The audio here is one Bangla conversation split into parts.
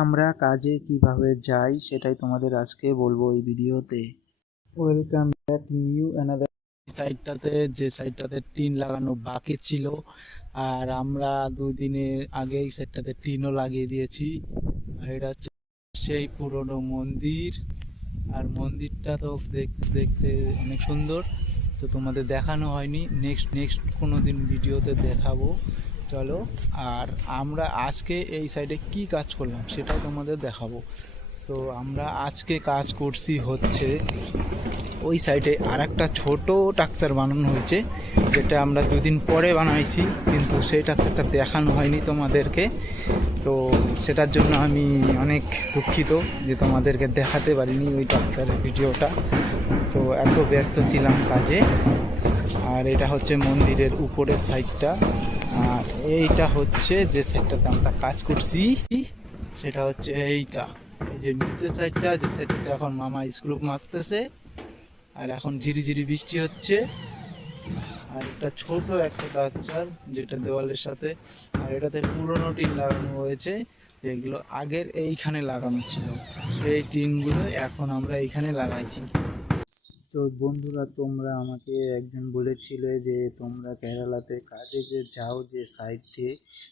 আমরা কাজে কিভাবে যাই সেটাই তোমাদের আজকে বলবো এই ভিডিওতে। Welcome back new another. যে সাইডটাতে টিন লাগানো বাকি ছিল, আর আমরা 2 দিনের আগে এই সাইডটাতে টিনও লাগিয়ে দিয়েছি। আর এটা হচ্ছে সেই পুরনো মন্দির, আর মন্দিরটা তো দেখতে দেখতে অনেক সুন্দর। তো তোমাদের দেখানো হয়নি, নেক্সট কোনো দিন ভিডিওতে দেখাবো। চলো, আর আমরা আজকে এই সাইডে কি কাজ করলাম সেটাই তোমাদের দেখাবো। তো আমরা আজকে কাজ করছি হচ্ছে ওই সাইডে আর একটা ছোটো ট্রাকচার বানানো হয়েছে, যেটা আমরা 2 দিন পরে বানাইছি, কিন্তু সেই ট্রাকচারটা দেখানো হয়নি তোমাদেরকে। তো সেটার জন্য আমি অনেক দুঃখিত যে তোমাদেরকে দেখাতে পারিনি ওই ট্রাকচারের ভিডিওটা। তো এত ব্যস্ত ছিলাম কাজে। আর এটা হচ্ছে মন্দিরের উপরের সাইডটা, আর এইটা হচ্ছে যে সাইডটাতে আমরা কাজ করছি সেটা হচ্ছে এইটা। এই যে নিচের সাইডটা, যে সাইডটা এখন মামা স্ক্রু মারতেছে, আর এখন ঝিরিঝিরি বৃষ্টি হচ্ছে। আর এটা ছোট একটা ট্রাকচার যেটা দেওয়ালের সাথে, আর এটাতে পুরোনো টিন লাগানো হয়েছে, যেগুলো আগের এইখানে লাগানো ছিল। সেই টিনগুলো এখন আমরা এইখানে লাগাইছি। তো বন্ধুরা, তোমরা আমাকে একজন বলেছিলে যে তোমরা কেরালাতে কাজে যে যাও যে সাইডে,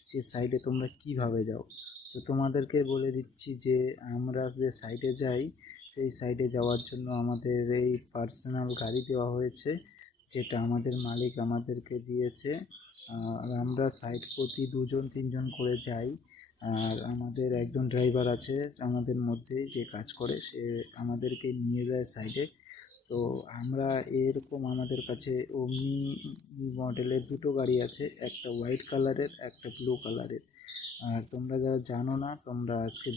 সে সাইডে তোমরা কিভাবে যাও। তো তোমাদেরকে বলে দিচ্ছি যে আমরা যে সাইডে যাই সেই সাইডে যাওয়ার জন্য আমাদের এই পার্সোনাল গাড়ি দেওয়া হয়েছে, যেটা আমাদের মালিক আমাদেরকে দিয়েছে। আর আমরা সাইড প্রতি 2-3 জন করে যাই। আর আমাদের একজন ড্রাইভার আছে আমাদের মধ্যেই, যে কাজ করে, সে আমাদেরকে নিয়ে যায় সাইডে। তো আমরা এরকম আমাদের কাছে ওমনি মডেলের 2টো গাড়ি আছে, একটা হোয়াইট কালারের, একটা ব্লু কালারের। আর তোমরা যারা জানো না, তোমরা আজকে